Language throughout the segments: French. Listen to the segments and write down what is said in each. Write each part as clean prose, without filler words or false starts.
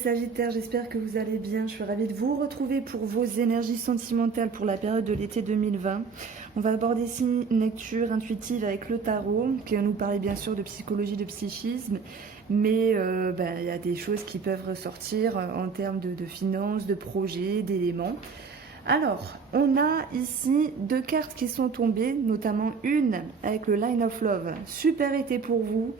Sagittaires, j'espère que vous allez bien. Je suis ravie de vous retrouver pour vos énergies sentimentales pour la période de l'été 2020. On va aborder ici une lecture intuitive avec le tarot, qui va nous parler bien sûr de psychologie, de psychisme, mais il y a des choses qui peuvent ressortir en termes de finances, de projets, d'éléments. Alors, on a ici deux cartes qui sont tombées, notamment une avec le Line of Love. Super été pour vous,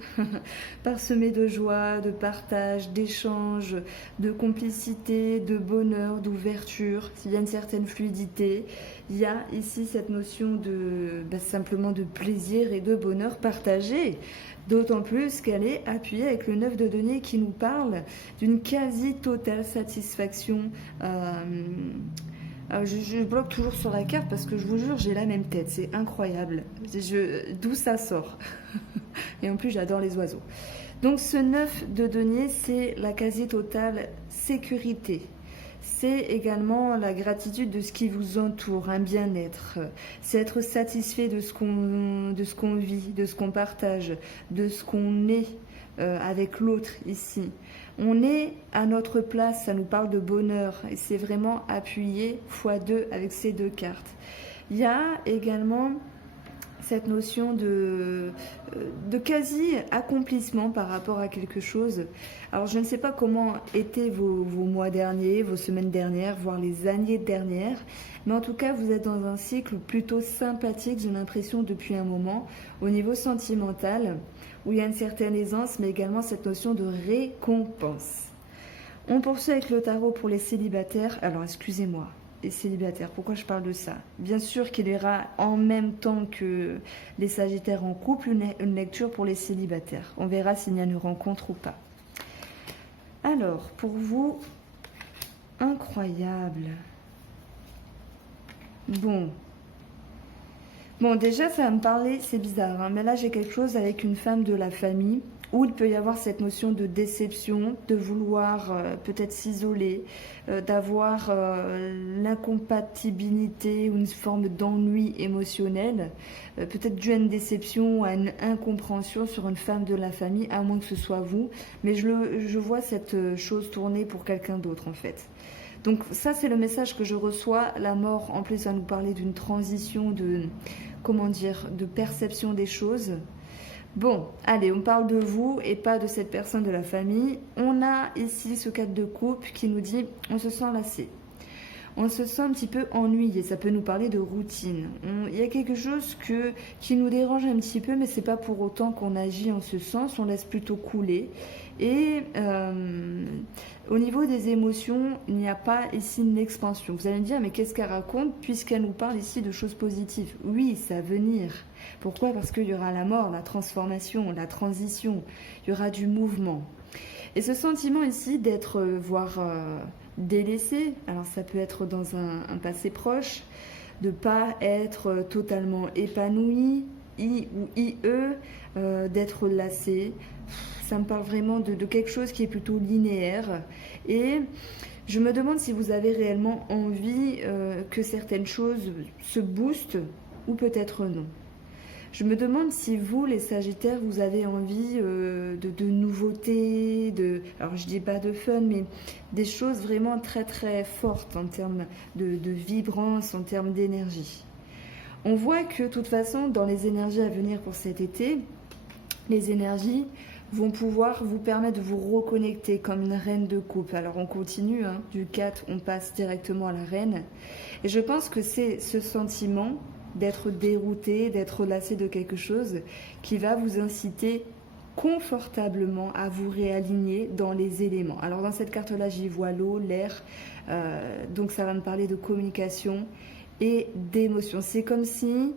parsemé de joie, de partage, d'échange, de complicité, de bonheur, d'ouverture. Il y a une certaine fluidité. Il y a ici cette notion de simplement de plaisir et de bonheur partagé. D'autant plus qu'elle est appuyée avec le 9 de denier qui nous parle d'une quasi-totale satisfaction. Je bloque toujours sur la carte parce que je vous jure, j'ai la même tête. C'est incroyable. D'où ça sort. Et en plus, j'adore les oiseaux. Donc, ce 9 de denier, c'est la quasi-totale sécurité. C'est également la gratitude de ce qui vous entoure, un bien-être. C'est être satisfait de ce qu'on vit, de ce qu'on partage, de ce qu'on est avec l'autre ici. On est à notre place, ça nous parle de bonheur et c'est vraiment appuyé x2 avec ces deux cartes. Il y a également cette notion de quasi-accomplissement par rapport à quelque chose. Alors je ne sais pas comment étaient vos mois derniers, vos semaines dernières, voire les années dernières, mais en tout cas vous êtes dans un cycle plutôt sympathique, j'ai l'impression depuis un moment, au niveau sentimental, où il y a une certaine aisance, mais également cette notion de récompense. On poursuit avec le tarot pour les célibataires. Alors excusez-moi, les célibataires, pourquoi je parle de ça? Bien sûr qu'il y aura en même temps que les sagittaires en couple une lecture pour les célibataires. On verra s'il y a une rencontre ou pas. Alors, pour vous, incroyable. Bon, déjà, ça va me parler, c'est bizarre, hein, mais là, j'ai quelque chose avec une femme de la famille où il peut y avoir cette notion de déception, de vouloir peut-être s'isoler, d'avoir l'incompatibilité ou une forme d'ennui émotionnel, peut-être dû à une déception ou à une incompréhension sur une femme de la famille, à moins que ce soit vous, mais je vois cette chose tourner pour quelqu'un d'autre en fait. Donc ça, c'est le message que je reçois. La mort, en plus, va nous parler d'une transition de perception des choses. Bon, allez, on parle de vous et pas de cette personne de la famille. On a ici ce cadre de couple qui nous dit on se sent lassé. On se sent un petit peu ennuyé, ça peut nous parler de routine. Il y a quelque chose qui nous dérange un petit peu, mais c'est pas pour autant qu'on agit en ce sens, on laisse plutôt couler. Et au niveau des émotions, il n'y a pas ici une expansion. Vous allez me dire, mais qu'est-ce qu'elle raconte puisqu'elle nous parle ici de choses positives? Oui, ça va venir. Pourquoi? Parce qu'il y aura la mort, la transformation, la transition, il y aura du mouvement. Et ce sentiment ici d'être, voire délaissé, alors ça peut être dans un passé proche, de ne pas être totalement épanoui, d'être lassé. Ça me parle vraiment de quelque chose qui est plutôt linéaire. Et je me demande si vous avez réellement envie que certaines choses se boostent ou peut-être non. Je me demande si vous, les Sagittaires, vous avez envie de nouveautés, alors je dis pas de fun, mais des choses vraiment très très fortes en termes de vibrance, en termes d'énergie. On voit que de toute façon, dans les énergies à venir pour cet été, les énergies vont pouvoir vous permettre de vous reconnecter comme une reine de coupe. Alors on continue, hein, du 4, on passe directement à la reine. Et je pense que c'est ce sentiment d'être dérouté, d'être lassé de quelque chose qui va vous inciter confortablement à vous réaligner dans les éléments. Alors dans cette carte-là, j'y vois l'eau, l'air, donc ça va me parler de communication et d'émotion. C'est comme si,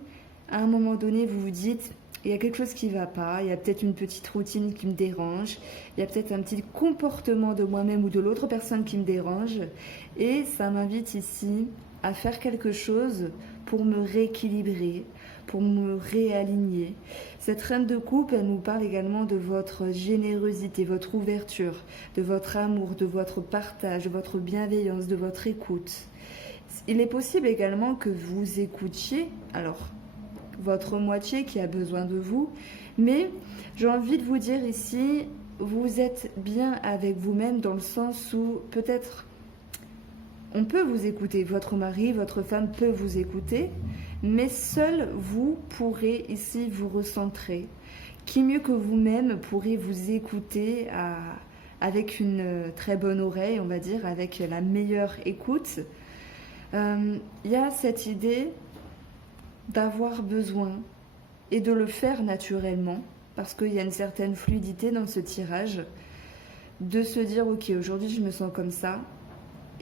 à un moment donné, vous vous dites, il y a quelque chose qui ne va pas, il y a peut-être une petite routine qui me dérange, il y a peut-être un petit comportement de moi-même ou de l'autre personne qui me dérange, et ça m'invite ici à faire quelque chose pour me rééquilibrer, pour me réaligner. Cette reine de coupe, elle nous parle également de votre générosité, votre ouverture, de votre amour, de votre partage, de votre bienveillance, de votre écoute. Il est possible également que vous écoutiez, alors, votre moitié qui a besoin de vous, mais j'ai envie de vous dire ici, vous êtes bien avec vous-même dans le sens où peut-être on peut vous écouter, votre mari, votre femme peut vous écouter, mais seul vous pourrez ici vous recentrer. Qui mieux que vous-même pourrez vous écouter avec une très bonne oreille, on va dire, avec la meilleure écoute. Il y a cette idée d'avoir besoin et de le faire naturellement, parce qu'il y a une certaine fluidité dans ce tirage, de se dire ok, aujourd'hui je me sens comme ça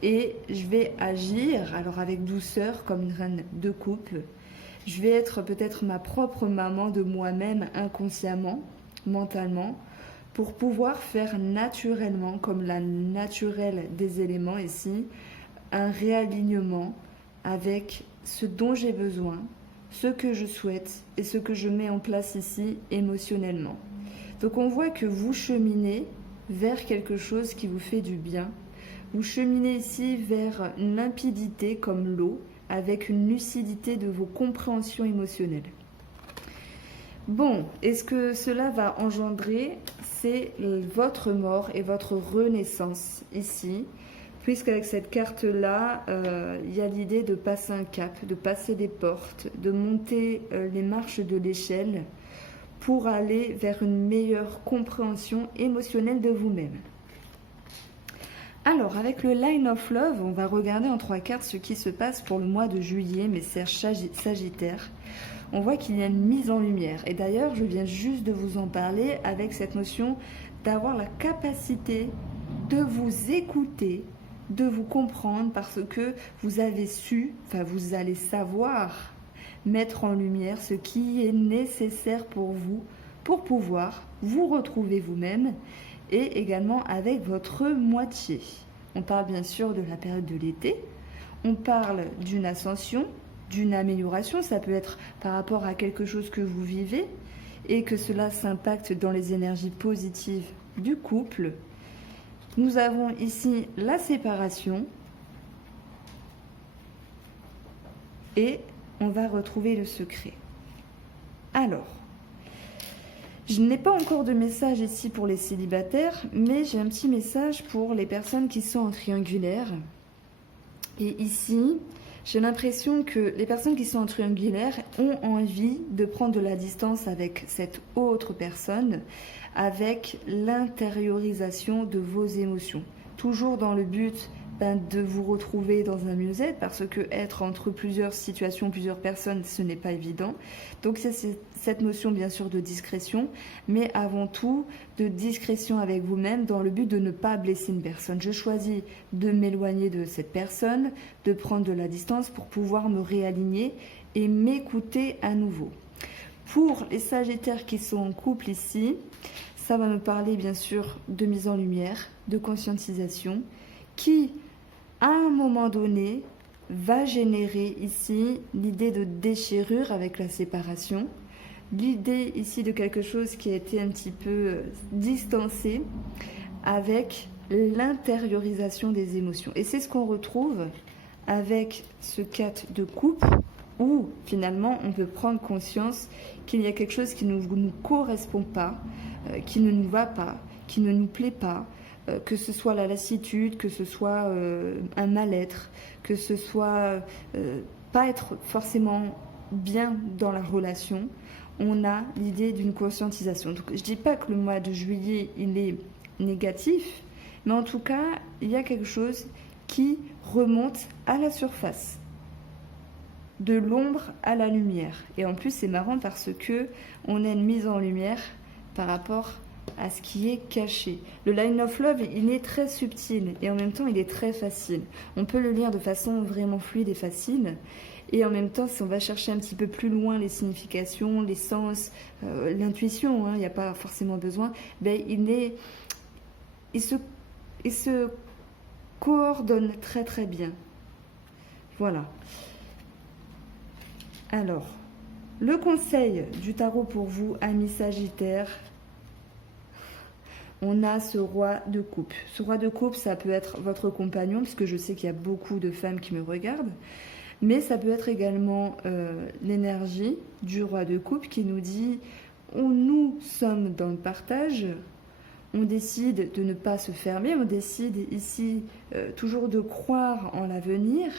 et je vais agir alors avec douceur comme une reine de coupe. Je vais être peut-être ma propre maman de moi-même inconsciemment, mentalement, pour pouvoir faire naturellement, comme la naturelle des éléments ici, un réalignement avec ce dont j'ai besoin, ce que je souhaite et ce que je mets en place ici émotionnellement. Donc on voit que vous cheminez vers quelque chose qui vous fait du bien. Vous cheminez ici vers une limpidité comme l'eau, avec une lucidité de vos compréhensions émotionnelles. Bon, et ce que cela va engendrer, c'est votre mort et votre renaissance ici, puisqu'avec cette carte-là, il y a l'idée de passer un cap, de passer des portes, de monter les marches de l'échelle pour aller vers une meilleure compréhension émotionnelle de vous-même. Alors, avec le Line of Love, on va regarder en 3 cartes ce qui se passe pour le mois de juillet, mes chers Sagittaires. On voit qu'il y a une mise en lumière. Et d'ailleurs, je viens juste de vous en parler avec cette notion d'avoir la capacité de vous écouter, de vous comprendre, parce que vous avez su, enfin vous allez savoir mettre en lumière ce qui est nécessaire pour vous, pour pouvoir vous retrouver vous-même, et également avec votre moitié. On parle bien sûr de la période de l'été, on parle d'une ascension, d'une amélioration, ça peut être par rapport à quelque chose que vous vivez et que cela s'impacte dans les énergies positives du couple. Nous avons ici la séparation et on va retrouver le secret. Alors, je n'ai pas encore de message ici pour les célibataires, mais j'ai un petit message pour les personnes qui sont en triangulaire. Et ici, j'ai l'impression que les personnes qui sont en triangulaire ont envie de prendre de la distance avec cette autre personne, avec l'intériorisation de vos émotions. Toujours dans le but de vous retrouver dans un mieux-être, parce que être entre plusieurs situations, plusieurs personnes, ce n'est pas évident. Donc c'est cette notion bien sûr de discrétion, mais avant tout de discrétion avec vous-même dans le but de ne pas blesser une personne. Je choisis de m'éloigner de cette personne, de prendre de la distance pour pouvoir me réaligner et m'écouter à nouveau. Pour les Sagittaires qui sont en couple ici, ça va me parler bien sûr de mise en lumière, de conscientisation, qui à un moment donné va générer ici l'idée de déchirure avec la séparation, l'idée ici de quelque chose qui a été un petit peu distancé avec l'intériorisation des émotions. Et c'est ce qu'on retrouve avec ce 4 de coupe, où finalement on peut prendre conscience qu'il y a quelque chose qui ne nous correspond pas, qui ne nous va pas, qui ne nous plaît pas, que ce soit la lassitude, que ce soit un mal-être, que ce soit pas être forcément bien dans la relation, on a l'idée d'une conscientisation. Donc je ne dis pas que le mois de juillet il est négatif, mais en tout cas il y a quelque chose qui remonte à la surface, de l'ombre à la lumière. Et en plus c'est marrant parce que on a une mise en lumière par rapport à ce qui est caché. Le Line of Love, il est très subtil et en même temps il est très facile. On peut le lire de façon vraiment fluide et facile, et en même temps si on va chercher un petit peu plus loin les significations, les sens, l'intuition, il n'y a pas forcément besoin, il se coordonne très très bien. Voilà. Alors, le conseil du tarot pour vous, amis Sagittaires, on a ce roi de coupe. Ce roi de coupe, ça peut être votre compagnon, puisque je sais qu'il y a beaucoup de femmes qui me regardent, mais ça peut être également l'énergie du roi de coupe qui nous dit nous sommes dans le partage, On décide de ne pas se fermer, on décide ici toujours de croire en l'avenir,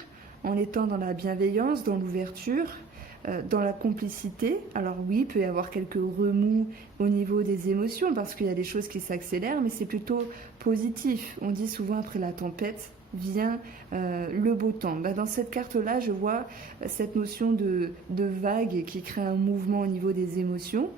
en étant dans la bienveillance, dans l'ouverture, dans la complicité. Alors oui, il peut y avoir quelques remous au niveau des émotions parce qu'il y a des choses qui s'accélèrent, mais c'est plutôt positif. On dit souvent après la tempête vient le beau temps. Dans cette carte-là, je vois cette notion de vague qui crée un mouvement au niveau des émotions,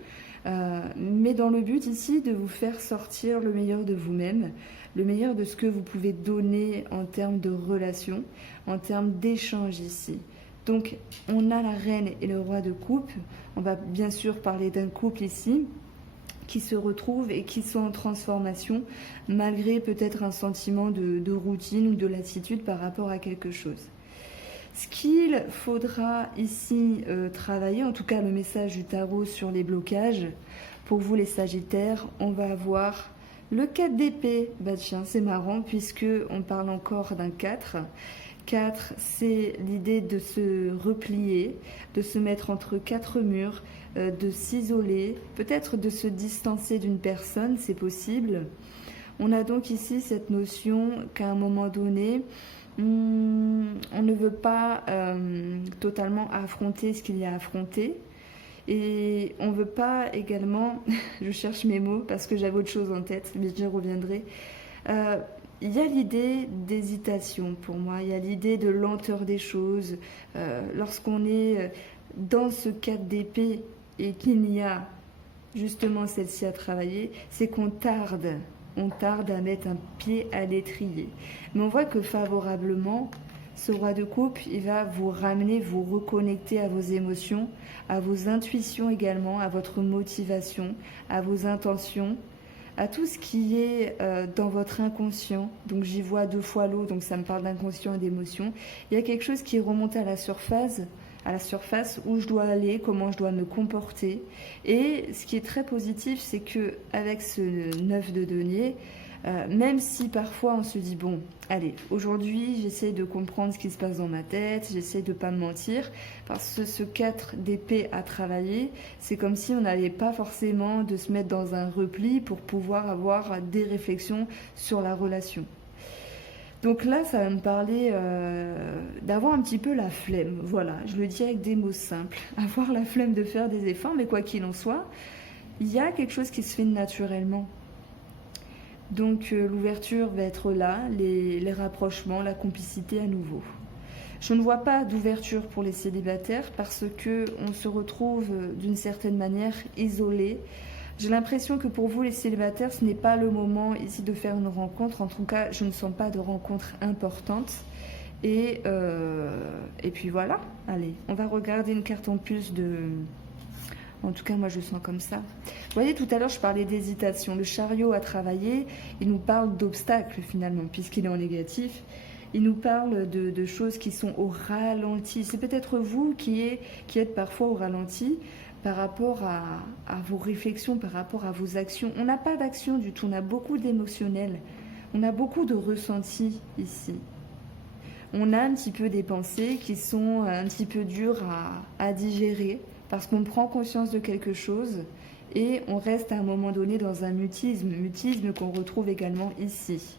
mais dans le but ici de vous faire sortir le meilleur de vous-même, le meilleur de ce que vous pouvez donner en termes de relations, en termes d'échanges ici. Donc, on a la reine et le roi de coupe. On va bien sûr parler d'un couple ici qui se retrouvent et qui sont en transformation malgré peut-être un sentiment de routine ou de lassitude par rapport à quelque chose. Ce qu'il faudra ici travailler, en tout cas le message du tarot sur les blocages, pour vous les Sagittaires, on va avoir le 4 d'épée. Tiens, c'est marrant puisque on parle encore d'un 4. 4, c'est l'idée de se replier, de se mettre entre 4 murs, de s'isoler, peut-être de se distancer d'une personne, c'est possible. On a donc ici cette notion qu'à un moment donné, on ne veut pas totalement affronter ce qu'il y a à affronter. Et on ne veut pas également, je cherche mes mots parce que j'avais autre chose en tête, mais j'y reviendrai. Il y a l'idée d'hésitation pour moi, il y a l'idée de lenteur des choses. Lorsqu'on est dans ce 4 d'épée et qu'il y a justement celle-ci à travailler, c'est qu'on tarde à mettre un pied à l'étrier. Mais on voit que favorablement, ce roi de coupe, il va vous ramener, vous reconnecter à vos émotions, à vos intuitions également, à votre motivation, à vos intentions, à tout ce qui est dans votre inconscient. Donc j'y vois 2 fois l'eau, donc ça me parle d'inconscient et d'émotion. Il y a quelque chose qui remonte à la surface où je dois aller, comment je dois me comporter. Et ce qui est très positif, c'est que avec ce 9 de denier, même si parfois on se dit bon, allez, aujourd'hui j'essaie de comprendre ce qui se passe dans ma tête, j'essaie de pas me mentir, parce que ce 4 d'épée à travailler, c'est comme si on n'allait pas forcément de se mettre dans un repli pour pouvoir avoir des réflexions sur la relation. Donc là, ça va me parler d'avoir un petit peu la flemme. Voilà, je le dis avec des mots simples. Avoir la flemme de faire des efforts, mais quoi qu'il en soit, il y a quelque chose qui se fait naturellement. Donc l'ouverture va être là, les rapprochements, la complicité à nouveau. Je ne vois pas d'ouverture pour les célibataires parce qu'on se retrouve d'une certaine manière isolés. J'ai l'impression que pour vous les célibataires, ce n'est pas le moment ici de faire une rencontre. En tout cas, je ne sens pas de rencontre importante. Et puis voilà, allez, on va regarder une carte en plus de... En tout cas, moi, je sens comme ça. Vous voyez, tout à l'heure, je parlais d'hésitation. Le chariot à travailler, il nous parle d'obstacles, finalement, puisqu'il est en négatif. Il nous parle de choses qui sont au ralenti. C'est peut-être vous qui êtes parfois au ralenti par rapport à vos réflexions, par rapport à vos actions. On n'a pas d'action du tout, on a beaucoup d'émotionnel. On a beaucoup de ressentis ici. On a un petit peu des pensées qui sont un petit peu dures à digérer, parce qu'on prend conscience de quelque chose et on reste à un moment donné dans un mutisme qu'on retrouve également ici.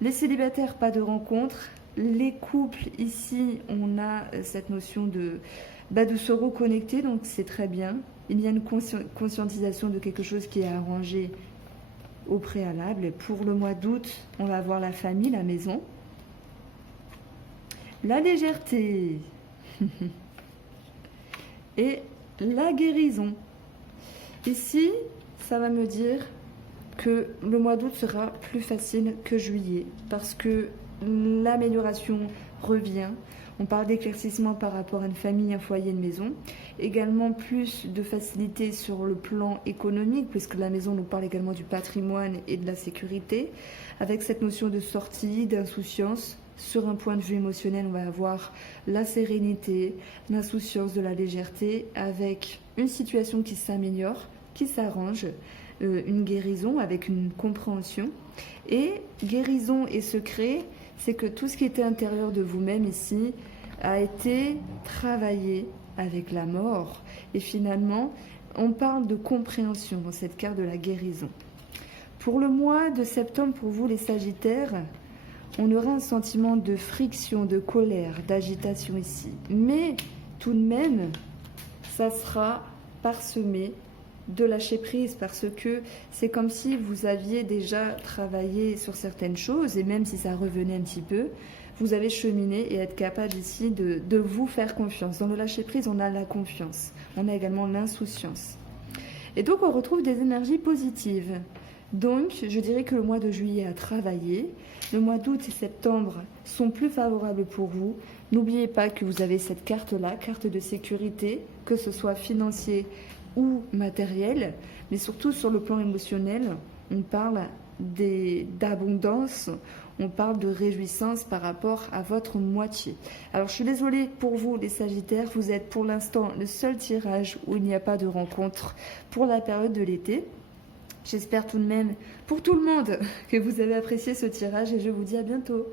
Les célibataires, pas de rencontre. Les couples, ici, on a cette notion de se reconnecter, donc c'est très bien. Il y a une conscientisation de quelque chose qui est arrangé au préalable. Et pour le mois d'août, on va avoir la famille, la maison. La légèreté. Et la guérison. Ici, ça va me dire que le mois d'août sera plus facile que juillet parce que l'amélioration revient. On parle d'éclaircissement par rapport à une famille, un foyer, une maison. Également plus de facilité sur le plan économique puisque la maison nous parle également du patrimoine et de la sécurité. Avec cette notion de sortie, d'insouciance. Sur un point de vue émotionnel, on va avoir la sérénité, l'insouciance, de la légèreté, avec une situation qui s'améliore, qui s'arrange, une guérison avec une compréhension. Et guérison et secret, c'est que tout ce qui était à l'intérieur de vous-même ici a été travaillé avec la mort. Et finalement, on parle de compréhension dans cette carte de la guérison. Pour le mois de septembre, pour vous les Sagittaires, on aura un sentiment de friction, de colère, d'agitation ici. Mais tout de même, ça sera parsemé de lâcher prise parce que c'est comme si vous aviez déjà travaillé sur certaines choses et même si ça revenait un petit peu, vous avez cheminé et être capable ici de vous faire confiance. Dans le lâcher prise, on a la confiance, on a également l'insouciance. Et donc on retrouve des énergies positives. Donc je dirais que le mois de juillet a travaillé, le mois d'août et septembre sont plus favorables pour vous. N'oubliez pas que vous avez cette carte-là, carte de sécurité, que ce soit financier ou matériel, mais surtout sur le plan émotionnel, on parle d'abondance, on parle de réjouissance par rapport à votre moitié. Alors je suis désolée pour vous les Sagittaires, vous êtes pour l'instant le seul tirage où il n'y a pas de rencontre pour la période de l'été. J'espère tout de même pour tout le monde que vous avez apprécié ce tirage et je vous dis à bientôt.